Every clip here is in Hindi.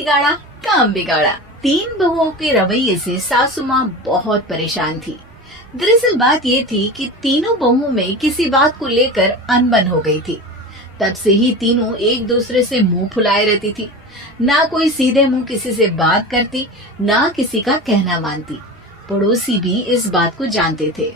बिगाड़ा काम बिगाड़ा। 3 बहुओं के रवैये से सासू माँ बहुत परेशान थी। दरअसल बात ये थी कि तीनों बहुओं में किसी बात को लेकर अनबन हो गई थी। तब से ही तीनों एक दूसरे से मुंह फुलाए रहती थी। ना कोई सीधे मुंह किसी से बात करती, ना किसी का कहना मानती। पड़ोसी भी इस बात को जानते थे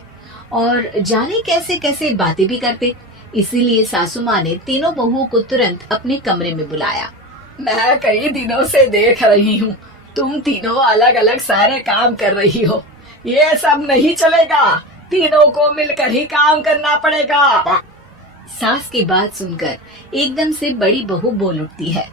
और जाने कैसे कैसे बातें भी करते। इसीलिए सासू माँ ने तीनों बहुओं को तुरंत अपने कमरे में बुलाया। मैं कई दिनों से देख रही हूँ, तुम तीनों अलग अलग सारे काम कर रही हो। ये सब नहीं चलेगा, तीनों को मिलकर ही काम करना पड़ेगा। सास की बात सुनकर एकदम से बड़ी बहू बोल उठती है।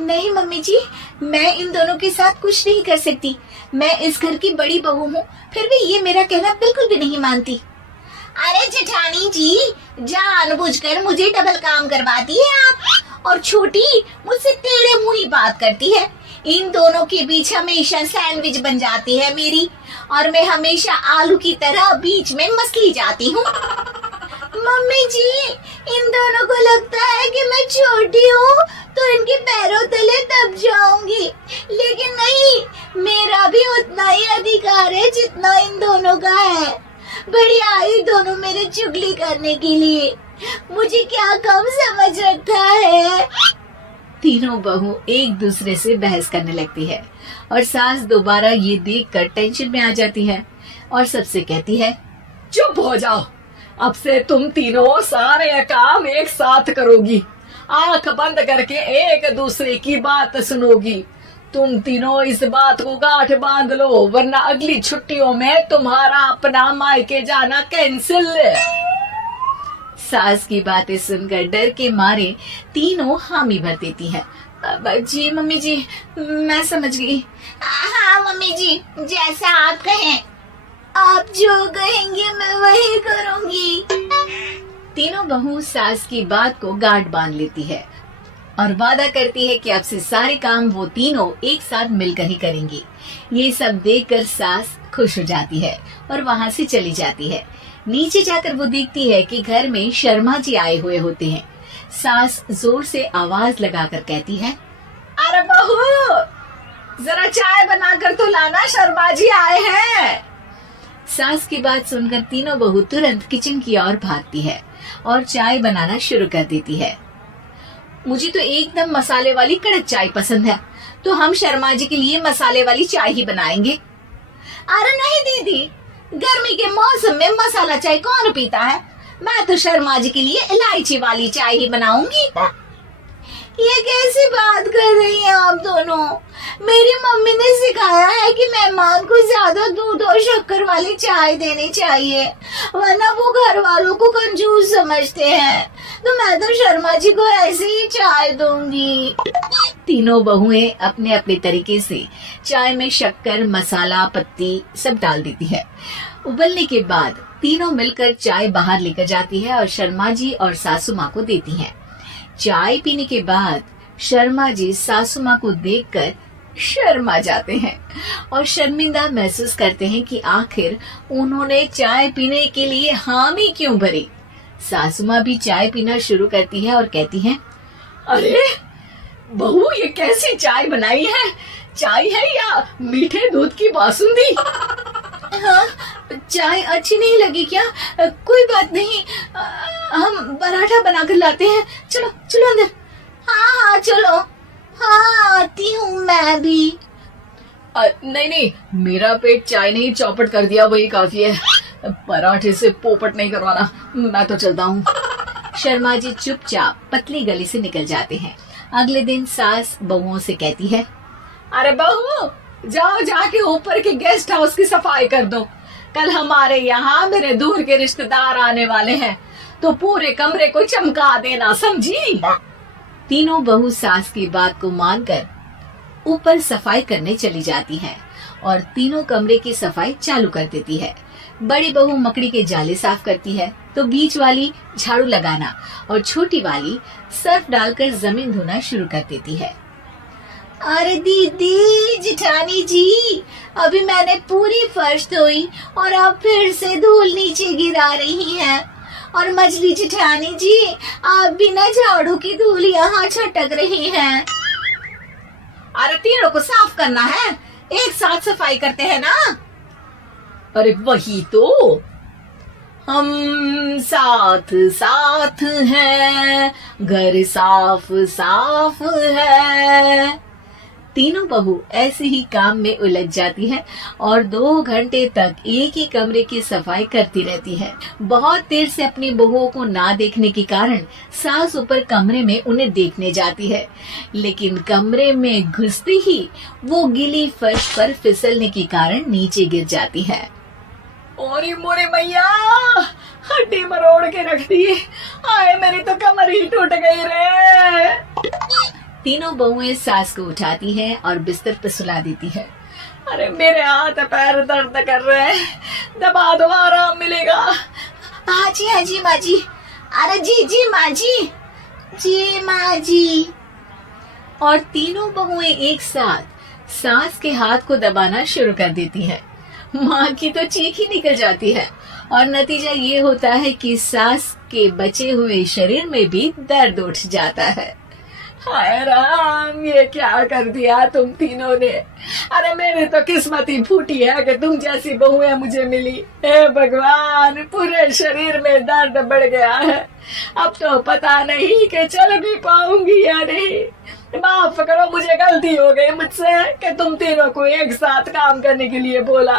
नहीं मम्मी जी, मैं इन दोनों के साथ कुछ नहीं कर सकती। मैं इस घर की बड़ी बहू हूँ, फिर भी ये मेरा कहना बिल्कुल भी नहीं मानती। अरे जेठानी जी, जानबूझकर मुझे डबल काम करवाती है आप, और छोटी मुझसे टेढ़े मुंह ही बात करती है। इन दोनों के बीच हमेशा सैंडविच बन जाती है मेरी, और मैं हमेशा आलू की तरह बीच में मसली जाती हूँ। मम्मी जी, इन दोनों को लगता है कि मैं छोटी हूँ तो इनके पैरों तले दब जाऊंगी, लेकिन नहीं, मेरा भी उतना ही अधिकार है जितना इन दोनों का है। बड़ी आई दोनों मेरे चुगली करने के लिए, मुझे क्या कम समझ रखा है। तीनों बहू एक दूसरे से बहस करने लगती है और सास दोबारा ये देखकर टेंशन में आ जाती है और सबसे कहती है, चुप हो जाओ, अब से तुम तीनों सारे काम एक साथ करोगी, आंख बंद करके एक दूसरे की बात सुनोगी। तुम तीनों इस बात को गांठ बांध लो, वरना अगली छुट्टियों में तुम्हारा अपना मायके जाना कैंसिल। सास की बातें सुनकर डर के मारे तीनों हामी भर देती है। जी मम्मी जी, मैं समझ गई। हाँ मम्मी जी, जैसा आप कहें। आप जो कहेंगे मैं वही करूंगी। तीनों बहू सास की बात को गांठ बांध लेती है और वादा करती है कि अब से सारे काम वो तीनों एक साथ मिलकर ही करेंगी। ये सब देखकर सास खुश हो जाती है और वहाँ से चली जाती है। नीचे जाकर वो देखती है कि घर में शर्मा जी आए हुए होते हैं। सास जोर से आवाज लगाकर कहती है, अरे बहू, जरा चाय बनाकर तो लाना, शर्मा जी आए हैं। सास की बात सुनकर तीनों बहू तुरंत किचन की ओर भागती है और चाय बनाना शुरू कर देती है। मुझे तो एकदम मसाले वाली कड़क चाय पसंद है, तो हम शर्मा जी के लिए मसाले वाली चाय ही बनाएंगे। अरे नहीं दीदी, गर्मी के मौसम में मसाला चाय कौन पीता है? मैं तो शर्मा जी के लिए इलायची वाली चाय ही बनाऊंगी। ये कैसी बात कर रही हैं आप दोनों? मेरी मम्मी ने सिखाया है कि मेहमान को ज्यादा दूध और शक्कर वाली चाय देनी चाहिए, वरना वो घर वालों को कंजूस समझते हैं। तो मैं तो शर्मा जी को ऐसे ही चाय दूंगी। तीनों बहुएं अपने अपने तरीके से चाय में शक्कर, मसाला, पत्ती सब डाल देती है। उबलने के बाद तीनों मिलकर चाय बाहर लेकर जाती है और शर्मा जी और सासू माँ को देती है। चाय पीने के बाद शर्मा जी सासू माँ को देखकर शर्मा जाते हैं और शर्मिंदा महसूस करते हैं कि आखिर उन्होंने चाय पीने के लिए हामी क्यों भरी। सासू माँ भी चाय पीना शुरू करती है और कहती है, अरे बहू, ये कैसी चाय बनाई है? चाय है या मीठे दूध की बासुंदी? हाँ, चाय अच्छी नहीं लगी क्या? कोई बात नहीं, हम पराठा बनाकर लाते हैं। चलो चलो अंदर। हाँ हाँ चलो। हाँ आती हूँ मैं भी। नहीं नहीं, मेरा पेट चाय नहीं चौपट कर दिया वही काफी है, पराठे से पोपट नहीं करवाना, मैं तो चलता हूँ। शर्मा जी चुपचाप पतली गली से निकल जाते हैं। अगले दिन सास बहुओं से कहती है, अरे बहू, जाओ जाके ऊपर के गेस्ट हाउस की सफाई कर दो। कल हमारे यहाँ मेरे दूर के रिश्तेदार आने वाले हैं, तो पूरे कमरे को चमका देना, समझी? तीनों बहू सास की बात को मानकर ऊपर सफाई करने चली जाती हैं और तीनों कमरे की सफाई चालू कर देती है। बड़ी बहू मकड़ी के जाले साफ करती है, तो बीच वाली झाड़ू लगाना और छोटी वाली सर्फ डालकर जमीन धोना शुरू कर देती है। अरे दीदी, जेठानी जी, अभी मैंने पूरी फर्श धोई और अब फिर से धूल नीचे गिरा रही हैं। और मछली जेठानी जी, आप बिना झाड़ू की धूल यहाँ छटक रही हैं। तीनों को साफ करना है, एक साथ सफाई करते हैं ना। अरे वही तो, हम साथ साथ हैं, घर साफ साफ है। तीनों बहू ऐसे ही काम में उलझ जाती हैं और 2 घंटे तक एक ही कमरे की सफाई करती रहती हैं। बहुत देर से अपनी बहुओं को ना देखने के कारण सास ऊपर कमरे में उन्हें देखने जाती है, लेकिन कमरे में घुसते ही वो गीली फर्श पर फिसलने के कारण नीचे गिर जाती है। ओरी मोरे मैया, हड्डी मरोड़ के रख दी। आए मेरी तो कमर ही टूट गई रे। तीनों बहुएं सास को उठाती हैं और बिस्तर पर सुला देती है। अरे मेरे हाथ पैर दर्द कर रहे हैं, दबा दो आराम मिलेगा। हाँ जी माँ जी। अरे जी माँ जी माँ जी। और तीनों बहुएं एक साथ सास के हाथ को दबाना शुरू कर देती हैं। माँ की तो चीख ही निकल जाती है और नतीजा ये होता है कि सास के बचे हुए शरीर में भी दर्द उठ जाता है। हाय राम, ये क्या कर दिया तुम तीनों ने। अरे मेरी तो किस्मत ही फूटी है कि तुम जैसी बहुएं मुझे मिली। हे भगवान, पूरे शरीर में दर्द बढ़ गया है। अब तो पता नहीं कि चल भी पाऊंगी या नहीं। माफ करो, मुझे गलती हो गई मुझसे कि तुम तीनों को एक साथ काम करने के लिए बोला।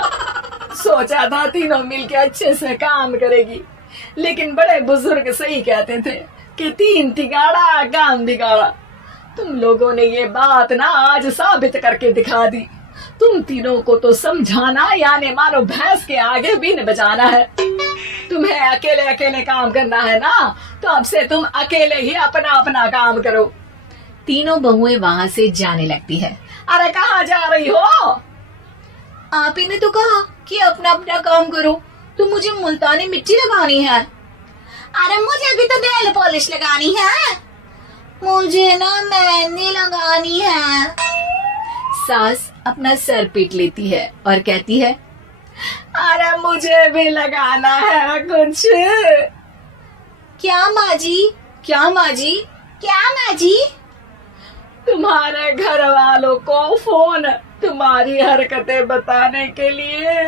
सोचा था तीनों मिलके अच्छे से काम करेगी, लेकिन बड़े बुजुर्ग सही कहते थे कि 3 तिगाड़ा काम बिगाड़ा। तुम लोगों ने ये बात ना आज साबित करके दिखा दी। तुम तीनों को तो समझाना यानी मानो भैंस के आगे बीन बजाना है। तुम्हें अकेले अकेले काम करना है ना, तो अब से तुम अकेले ही अपना अपना काम करो। तीनों बहुएं वहाँ से जाने लगती है। अरे कहाँ जा रही हो? आप ही ने तो कहा कि अपना अपना काम करो, तो मुझे मुल्तानी मिट्टी लगानी है। अरे मुझे भी तो नेल पॉलिश लगानी है। मुझे ना मेहंदी लगानी है। सास अपना सर पीट लेती है और कहती है, अरे मुझे भी लगाना है कुछ। क्या माँ जी? क्या माँ जी? क्या माँ जी? तुम्हारे घर वालों को फोन तुम्हारी हरकतें बताने के लिए।